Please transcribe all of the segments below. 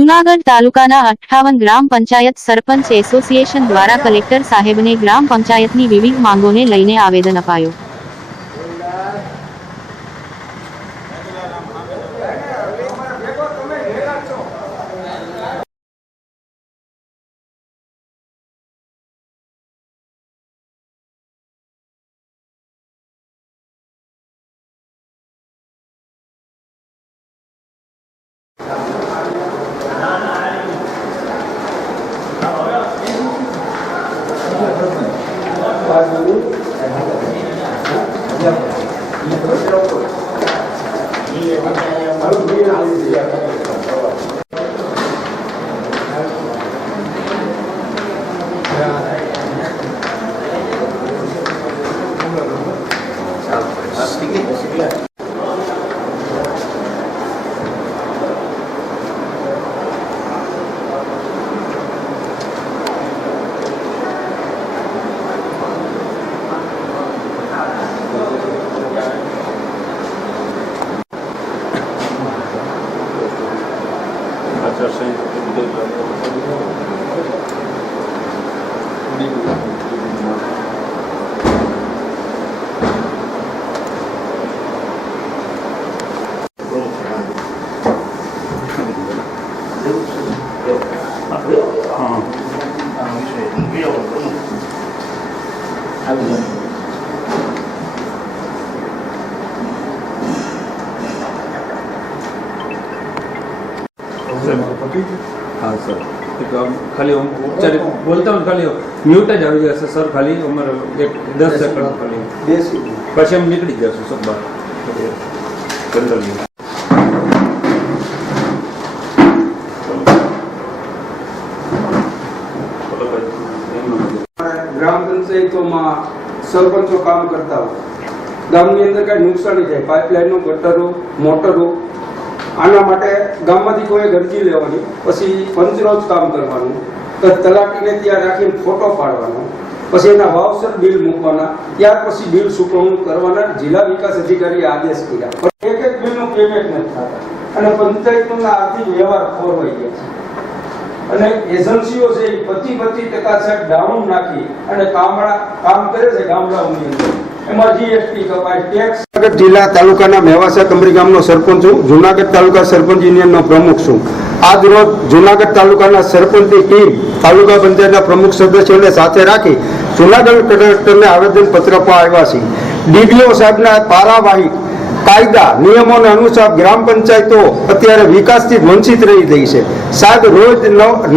જૂનાગઢ તાલુકાના અઠ્ઠાવન ગ્રામ પંચાયત સરપંચ એસોસિએશન દ્વારા કલેક્ટર સાહેબને ગ્રામ પંચાયતની વિવિધ માંગોને લઈને આવેદન અપાયું. Gracias. her şey bir de ben આમ ખાલી હું ઉપચારિક બોલતા હોય ખાલી મ્યુટ જ આવી જશે સર ખાલી અમારે એક દસ સેકન્ડ ખાલી. પછી એમ નીકળી જશું સર બહાર જનરલી. ગ્રામ પંચાયતોમાં સરપંચો કામ કરતા હોય. ગામની અંદર કઈ નુકસાની થાય પાઇપલાઇનો ગટરો મોટરો આના માટે ગામમાંથી કોઈ અરજી લેવાની, પછી પંચનો જ કામ કરવાનું તલાટીને ત્યાં રાખીને ફોટો પાડવાનો, પછી એના વાવસર બિલ મૂકવાના, ત્યાર પછી બિલ ચૂકવણું કરવાના, જિલ્લા વિકાસ અધિકારીએ આદેશ કર્યા. એક એક બિલનું પેમેન્ટ નથી થતા. અને પંચાયતોના આર્થિક વ્યવહાર ખોરવાઈ ગયા છે. અને એજન્સીઓ છે એ પચી પચી ટકા સાહેબ ડાઉન નાખી અને કામડા કામ કરે છે ગામડાઓની અંદર. એમાં જીએસટી કપાય ટેક્સ જુનાગઢ જિલ્લા તાલુકાના મેવાસા કમરી ગામનો સરપંચ છું. જુનાગઢ તાલુકા સરપંચ યુનિયનનો પ્રમુખ છું. આજ રોજ જુનાગઢ તાલુકાના સરપંચની ટીમ તાલુકા પંચાયતના પ્રમુખ સદસ્યોને સાથે રાખી જુનાગઢ કલેક્ટરને આવેદન પત્ર આપવા આવ્યા છે ડીડીઓ સાહેબના પારાવાહી કાયદા નિયમોને અનુસાર ગ્રામ પંચાયતો અત્યારે વિકાસથી વંચિત રહી ગઈ છે. સાહેબ, રોજ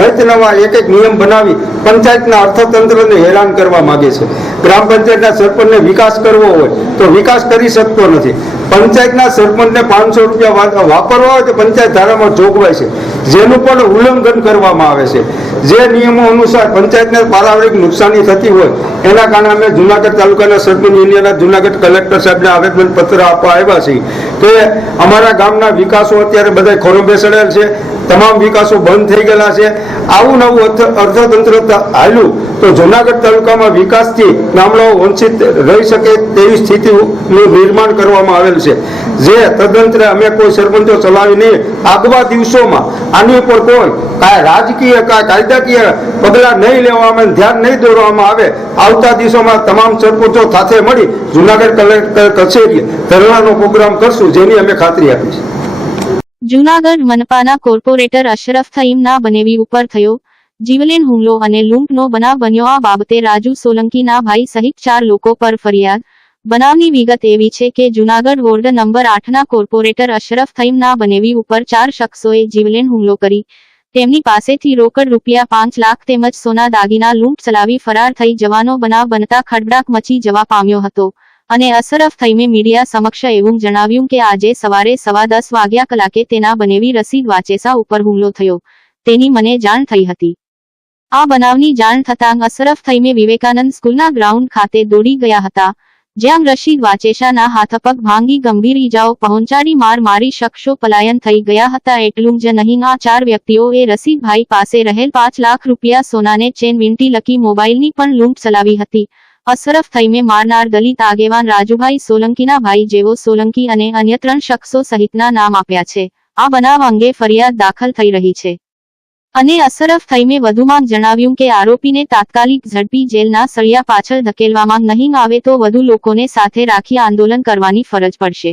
નત નવા એક એક નિયમ બનાવી પંચાયતના અર્થતંત્રને હેરાન કરવા માંગે છે. ગ્રામ પંચાયતના સરપંચને વિકાસ કરવો હોય તો વિકાસ કરી શકતો નથી. પંચાયતના સરપંચને પાંચસો રૂપિયા વાપરવા હોય તો પંચાયત ધારામાં જોગવાઈ છે. જેનું પણ ઉલ્લંઘન કરવામાં આવે છે. જે નિયમો અનુસાર પંચાયતને પારાવરિક નુકસાની થતી હોય, એના કારણે અમે જુનાગઢ તાલુકાના સરપંચ યુનિયનના જુનાગઢ કલેક્ટર સાહેબને આવેદન પત્ર આપવા આવ્યા છીએ. કે અમારા ગામના વિકાસો અત્યારે બધા ખોરંભે સડેલ છે. તમામ વિકાસો બંધ થઈ ગયેલા છે. આવું નવું અર્થ- અર્થતંત્ર હાલ્યું તો જુનાગઢ તાલુકામાં વિકાસથી ગામડાઓ વંચિત રહી શકે તેવી સ્થિતિનું નિર્માણ કરવામાં આવેલ છે. જે તદંતરે અમે કોઈ સરપંચો ચલાવી નહીં. આગવા દિવસોમાં આની ઉપર કોઈ કાંઈ રાજકીય, કાંઈ કાયદાકીય પગલાં નહીં લેવામાં ધ્યાન નહીં દોરવામાં આવે. આવતા દિવસોમાં તમામ સરપંચો સાથે મળી જુનાગઢ કલેક્ટર કચેરીએ ધરણાનો પ્રોગ્રામ કરશું. જેની અમે ખાતરી આપી છે. જૂનાગઢ મનપાના કોર્પોરેટર અશરફ થઈમના બનેવી ઉપર થયો. જીવલેણ હુમલો અને લૂંટનો બનાવ બન્યો. આ બાબતે રાજુ સોલંકીના ભાઈ સહિત ચાર લોકો પર ફરિયાદ. બનાવની વિગત એવી છે કે જૂનાગઢ વોર્ડ નંબર આઠના કોર્પોરેટર અશરફ થઈમના બનેવી ઉપર ચાર શખ્સોએ જીવલેણ હુમલો કરી. તેમની પાસેથી રોકડ રૂપિયા પાંચ લાખ તેમજ સોના દાગીના લૂંટ ચલાવી ફરાર થઈ જવાનો બનાવ બનતા ખડબડાક મચી જવા પામ્યો હતો. અને અસરફ થઈમે મીડિયા સમક્ષ એવું જણાવ્યું કે આજે સવારે સવા દસ વાગ્યા કલાકે તેના બનેવી રસીદ વાચેસા ઉપર હુમલો થયો. તેની મને જાણ થઈ હતી. આ બનાવની જાણ થતાં અસરફ થઈમે વિવેકાનંદ સ્કૂલના ગ્રાઉન્ડ ખાતે દોડી ગયા હતા. જ્યાં રશીદ વાચેશાના હાથપગ ભાંગી ગંભીર ઈજાઓ પહોંચાડી માર મારી શખ્સો પલાયન થઈ ગયા હતા એટલું જ નહીં, આ ચાર વ્યક્તિઓએ રસીદભાઈ પાસે રહેલ પાંચ લાખ રૂપિયા સોનાને ચેન વિંટી લકી મોબાઈલની પણ લૂંટ ચલાવી હતી. અસરફ થઈમે મારનાર દલિત આગેવાન રાજુભાઈ સોલંકીના ભાઈ જેવો સોલંકી અને અન્ય ત્રણ શખ્સો સહિતના નામ આપ્યા છે. આ બનાવ અંગે ફરિયાદ દાખલ થઈ રહી છે. અને અસરફ થઈમે વધુમાં જણાવ્યું કે આરોપીને તાત્કાલિક ઝડપી જેલના સળિયા પાછળ ધકેલવામાં નહીં આવે તો વધુ લોકોને સાથે રાખી આંદોલન કરવાની ફરજ પડશે.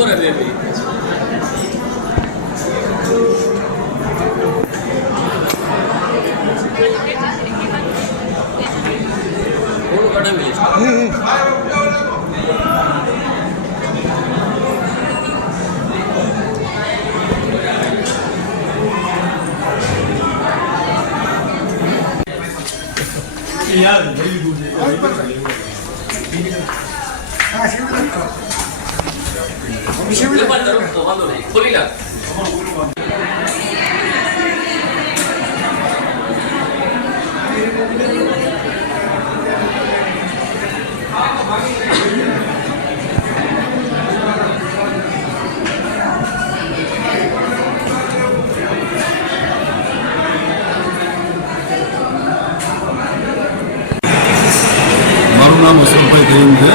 What are they? આવ્યો છે ને જો આ સીટ થઈ ગયો લેવડાવી લે ઊભો રહે બે મિનિટ થોડું કઢાવી વાંધો નહીં ખોલી નાખ નામ અશોકભાઈ કહીમ છે.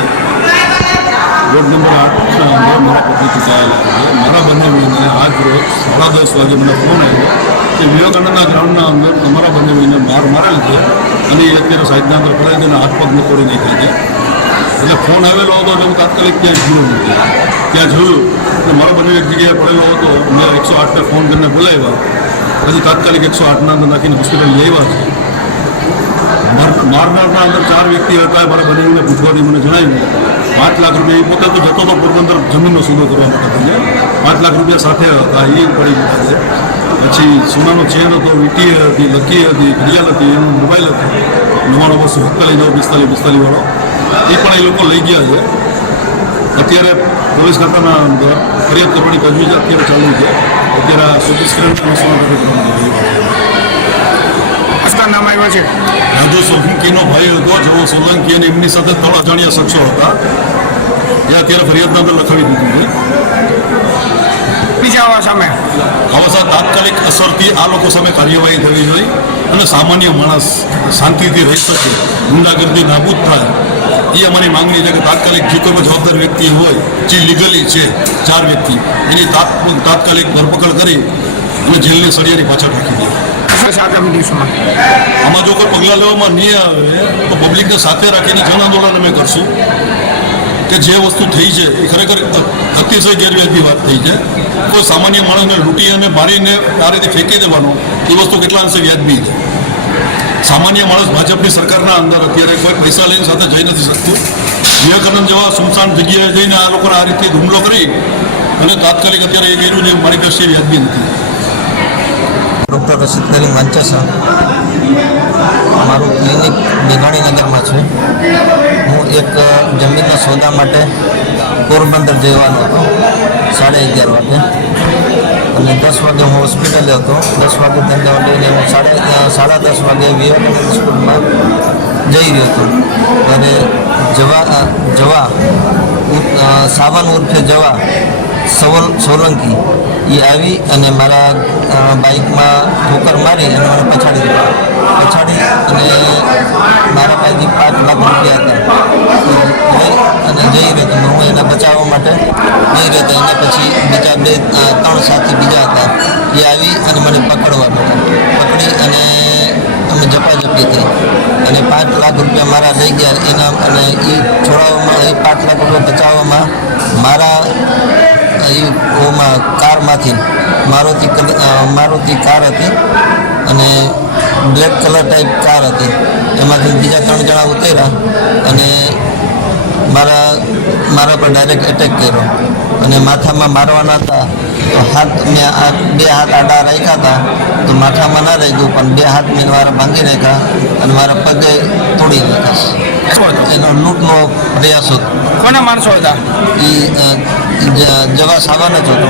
વોર્ડ નંબર આઠના મારા બંને મહિને આજ રોજ સાડા દસ વાગે મને ફોન આવ્યો કે વિવેકાનંદના ગ્રાઉન્ડના અંદર તમારા બંને મહિને માર મારેલ છે અને એ અત્યારે સાહેબના અંદર પડે છે અને હાથ પગ તોડી નાખ્યા છે. એટલે ફોન આવેલો હતો એટલે હું તાત્કાલિક ત્યાં નથી ત્યાં જોયું કે મારો બંને એક જગ્યાએ પડેલો હતો. મેં એકસો આઠને ફોન કરીને બોલાવ્યા. પછી તાત્કાલિક એકસો આઠના અંદર નાખીને હોસ્પિટલ લઈ આવ્યા. મારનારના અંદર ચાર વ્યક્તિ હતા. મારા બંને પૂછવાથી મને જણાવ્યું પાંચ લાખ રૂપિયા એ પોતે તો જતો હતો પોરબંદર જમીનનો સોદો કરવા માટે પાંચ લાખ રૂપિયા સાથે હતા. એ પડી ગયા છે. પછી સોનાનો ચેન હતો, વીટી હતી, લકી હતી, ઘડિયાળ હતી, એનો મોબાઈલ હતો. નવાણું બસો સત્તાલીસ જાઓ પિસ્તાલીસ પિસ્તાલીસ વાળો. એ પણ એ લોકો લઈ ગયા છે. અત્યારે પોલીસ ખાતાના ફરિયાદ કરવાની તજવીજ અત્યારે ચાલુ છે. અત્યારે ચોવીસ કિલોમીટર નામ આવ્યો છે? રાધુ સોલંકીનો ભાઈ હતો. જેવો સોલંકી અને એમની સાથે ત્રણ અજાણ્યા શખ્સો હતા. એ અત્યારે ફરિયાદના અંદર લખાવી દીધી છે. બીજા સામે. હવે સર તાત્કાલિક અસરથી આ લોકો સામે કાર્યવાહી થવી જોઈએ અને સામાન્ય માણસ શાંતિથી રહી શકે ગુંડાગર્દી નાબૂદ થાય. એ અમારી માંગણી છે કે તાત્કાલિક જે કોઈ પણ જવાબદાર વ્યક્તિ હોય જે લીગલી છે ચાર વ્યક્તિ એની તાત્- તાત્કાલિક ધરપકડ કરી અને જેલની સળિયાની પાછળ રાખી દે. બસ આમાં જો કોઈ પગલાં લેવામાં નહીં આવે તો પબ્લિકને સાથે રાખીને જન આંદોલન અમે કરશું. કે જે વસ્તુ થઈ છે, એ ખરેખર અતિશય ગેરવ્યાજની વાત થઈ છે. કોઈ સામાન્ય માણસને લૂંટી અને મારીને આ રીતે ફેંકી દેવાનો, એ વસ્તુ કેટલા અંશે વ્યાજબી છે? સામાન્ય માણસ ભાજપની સરકારના અંદર અત્યારે કોઈ પૈસા લઈને સાથે જઈ નથી શકતું. વિવેકાનંદ જેવા સુમસાન જગ્યાએ જઈને આ લોકોને આ રીતે હુમલો કરી અને તાત્કાલિક અત્યારે એ કર્યું એ મારી દ્રષ્ટિએ વ્યાજબી નથી. ડૉક્ટર રશીદ કરીમ મંચસા મારું ક્લિનિક મેઘાણીનગરમાં છે. એક જમીનના સોદા માટે પોરબંદર જવાનો હતો. સાડા અગિયાર વાગે. અને દસ વાગે હું હોસ્પિટલે હતો. દસ વાગે ધંધા લઈને હું સાડા સાડા દસ વાગે વિવેકાનંદ સ્કૂલમાં જઈ રહ્યો હતો. અને જવા જવા સાવન ઉર્ફે જવા સવલ સોલંકી. એ આવી અને મારા બાઇકમાં ઠોકર મારી અને મને પછાડી દીધા. પછાડી અને મારા પાસેથી પાંચ લાખ રૂપિયા હતા. અને જઈ રહ્યો હતો. હું એને બચાવવા માટે જઈ રહ્યો હતો. એના પછી બીજા બે ત્રણ સાથી બીજા હતા. એ આવી અને મને પકડવા પકડી અને અમે ઝપાઝપી થઈ. અને પાંચ લાખ રૂપિયા મારા લઈ ગયા. એના અને એ છોડાવવામાં એ પાંચ લાખ રૂપિયા બચાવવામાં મારા ઓમાં કારમાંથી મારુતિ મારુતિ કાર હતી અને બ્લેક કલર ટાઈપ કાર હતી. એમાંથી બીજા ત્રણ જણા ઉતર્યા અને મારા મારા પર ડાયરેક્ટ એટેક કર્યો. અને માથામાં મારવાના હતા. તો હાથ મેં આ બે હાથ આડા રાખ્યા હતા. તો માથામાં ના રહી ગયું પણ બે હાથ મેં મારા ભાંગી નાખ્યા અને મારા પગે તોડી નાખ્યા. એનો લૂંટનો પ્રયાસ હતો. કોના માણસો હતા? એ જવા સાવાનો જ હતો.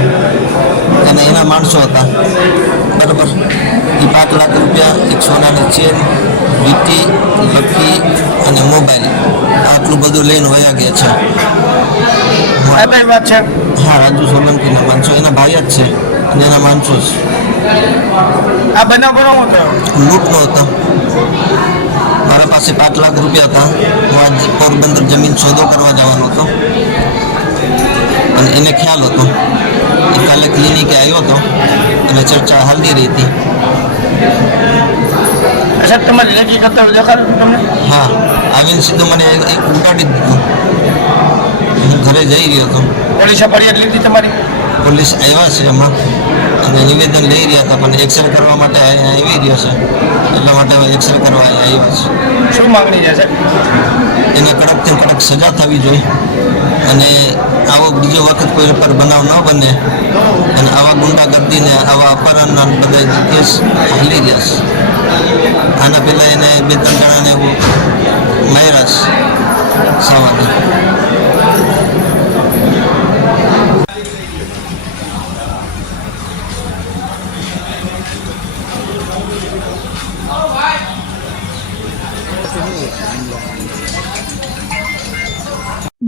અને એના માણસો હતા. બરાબર. એ પાંચ લાખ રૂપિયા એક સોનાની ચેન વીટી લકી અને મોબાઈલ આટલું બધું લઈને વયા ગયા છે. વાત છે? હા રાજુ સોલંકીના માણસો. એના ભાઈ જ છે અને એના માણસો જ. આ બનાવ બનાવો હતો લૂંટનો હતો. મારા પાસે પાંચ લાખ રૂપિયા હતા. હું આજ પોરબંદર જમીન સોદો કરવા જવાનો હતો. અને એને ખ્યાલ હતો કાલે ક્લિનિકે આવ્યો હતો અને ચર્ચા હાલતી રહી હતી. સાહેબ તમારે લેખી કરતા દેખાડું તમને. હા આવીને સીધો મને એક- એક દીધો. હું ઘરે જઈ રહ્યો હતો. પોલીસે ફરિયાદ લીધી તમારી? પોલીસ આવ્યા છે એમાં અને નિવેદન લઈ રહ્યા હતા પણ એક્સરે કરવા માટે અહીંયા આવી રહ્યો છે. એટલા માટે એક્સરે કરવા અહીંયા આવ્યા છે. શું માગણી છે એને કડકથી કડક સજા થવી જોઈએ અને આવો બીજો વખત કોઈ પર બનાવ ન બને અને આવા ગુંડાગર્દીને આવા અપહરણના બધા કેસ હલી રહ્યા છે. આના પહેલાં એને બે ત્રણ જણાને એવું માર્યા છે. સવારે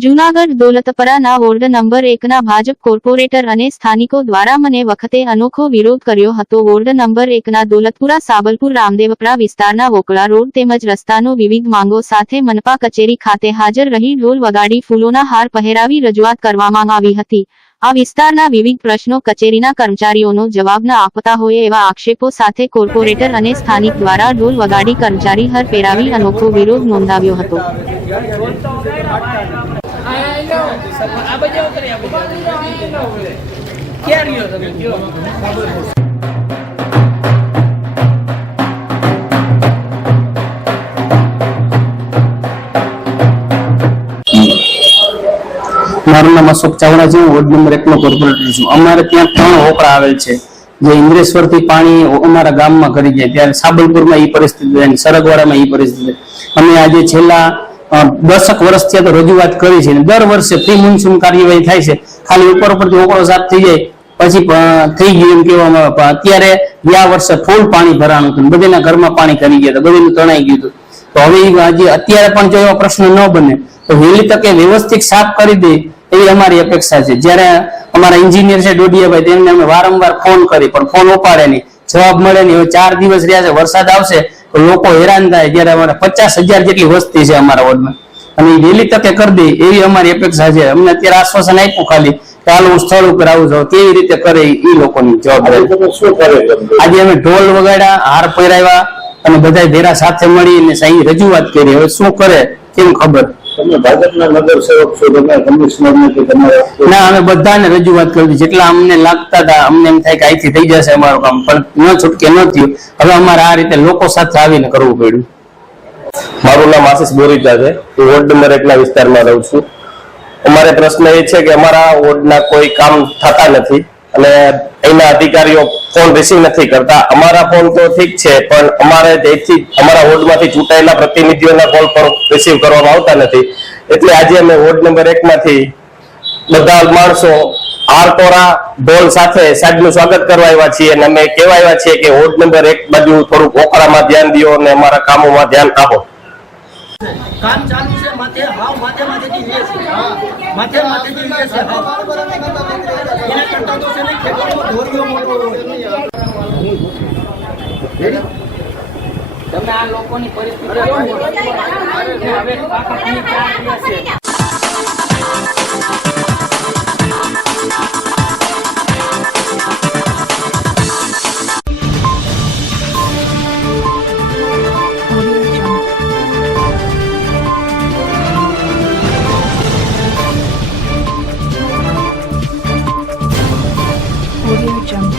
જૂનાગઢ દોલતપરાના વોર્ડ નંબર એકના ભાજપ કોર્પોરેટર અને સ્થાનિકો દ્વારા મને વખતે અનોખો વિરોધ કર્યો હતો. વોર્ડ નંબર એકના દોલતપુરા સાબલપુર રામદેવપરા વિસ્તારના વોકળા રોડ તેમજ રસ્તાનો વિવિધ માંગો સાથે મનપા કચેરી ખાતે હાજર રહી ઢોલ વગાડી ફૂલોના હાર પહેરાવી રજૂઆત કરવામાં આવી હતી. આ વિસ્તારના વિવિધ પ્રશ્નો કચેરીના કર્મચારીઓનો જવાબ ન આપતા હોય એવા આક્ષેપો સાથે કોર્પોરેટર અને સ્થાનિક દ્વારા ઢોલ વગાડી કર્મચારી હર પહેરાવી અનોખો વિરોધ નોંધાવ્યો હતો. મારું નામ અશોક ચાવડા છે વોર્ડ નંબર એકનો કોર્પોરેટર છું. અમારે ત્યાં ત્રણ હોકળા આવેલ છે, જે ઇન્દ્રેશ્વરથી પાણી અમારા ગામમાં કરી જાય ત્યારે સાબલપુરમાં એ પરિસ્થિતિ સરગવાડામાં એ પરિસ્થિતિ અમે આજે છેલ્લા દસક વર્ષથી તો રજૂઆત કરી છે દર વર્ષે પ્રી મોન્સૂન કાર્યવાહી થાય છે. ખાલી ઉપર ઉપરથી હોકળો સાફ થઈ જાય, પછી થઈ ગયું એમ કહેવામાં આવે. પણ અત્યારે ગયા વર્ષે ફૂલ પાણી ભરાણું હતું બધીના ઘરમાં પાણી કરી ગયા હતા, બધીનું તણાઈ ગયું હતું. તો હવે આજે અત્યારે પણ જો એવો પ્રશ્ન ન બને, તો વહેલી તકે વ્યવસ્થિત સાફ કરી દે એવી અમારી અપેક્ષા છે. જ્યારે અમારા એન્જિનિયર છે ડોડિયાભાઈ, તેમને અમે વારંવાર ફોન કરી, પણ ફોન ઉપાડે નહીં. જવાબ મળે નહીં. હવે ચાર દિવસ રહ્યા છે, વરસાદ આવશે તો લોકો હેરાન થાય જ્યારે અમારે પચાસ હજાર જેટલી વસ્તી છે અમારા વોર્ડમાં. અને એ વહેલી તકે કરી દે એવી અમારી અપેક્ષા છે. અમને અત્યારે આશ્વાસન આપ્યું ખાલી કે હાલ હું સ્થળ ઉપર આવું છું. કેવી રીતે કરે એ લોકોની જવાબદારી. આજે અમે ઢોલ વગાડ્યા હાર પહેરાવ્યા અને બધા ભેરા સાથે મળીને સાહી રજૂઆત કરી. હવે શું કરે કેમ ખબર? તમે ભાજપના નગરસેવક છો તમે કમિશનરને કે તમારા ના અમે બધાને રજૂઆત કરી જેટલા અમને લાગતા હતા અમને એમ થાય કે અહીંથી થઈ જશે અમારું કામ પણ ન છૂટકે ન થયું. હવે અમારે આ રીતે લોકો સાથે આવીને કરવું પડ્યું. મારું નામ આશીષ બોરીચા છે. હું વોર્ડ નંબર એકના વિસ્તારમાં રહું છું. અમારે પ્રશ્ન એ છે કે અમારા વોર્ડના કોઈ કામ થતા નથી અને અહીંના અધિકારીઓ ફોન રિસીવ નથી કરતા. અમારા ફોન તો ઠીક છે, પણ અમારે જેથી અમારા વોર્ડમાંથી ચૂંટાયેલા પ્રતિનિધિઓના કોલ પણ રિસીવ કરવામાં આવતા નથી. એટલે આજે અમે વોર્ડ નંબર એકમાંથી બધા માણસો આરતોરા ઢોલ સાથે સાહેબનું સ્વાગત કરવા આવ્યા છીએ અને અમે કહેવા આવ્યા છીએ કે વોર્ડ નંબર એક બાજુ થોડુંક ઓખરામાં ધ્યાન દો અને અમારા કામોમાં ધ્યાન આપો. કામ ચાલુ છે, માથે હાવ માથે માથેથી લે છે માથે માથેથી લે છે, હાવ. એના કરતા તો છે ને ખેતરનો ધોરિયો મોટો હોય. તમે આ લોકોની પરિસ્થિતિ હવે પાકા છે. Medyacım.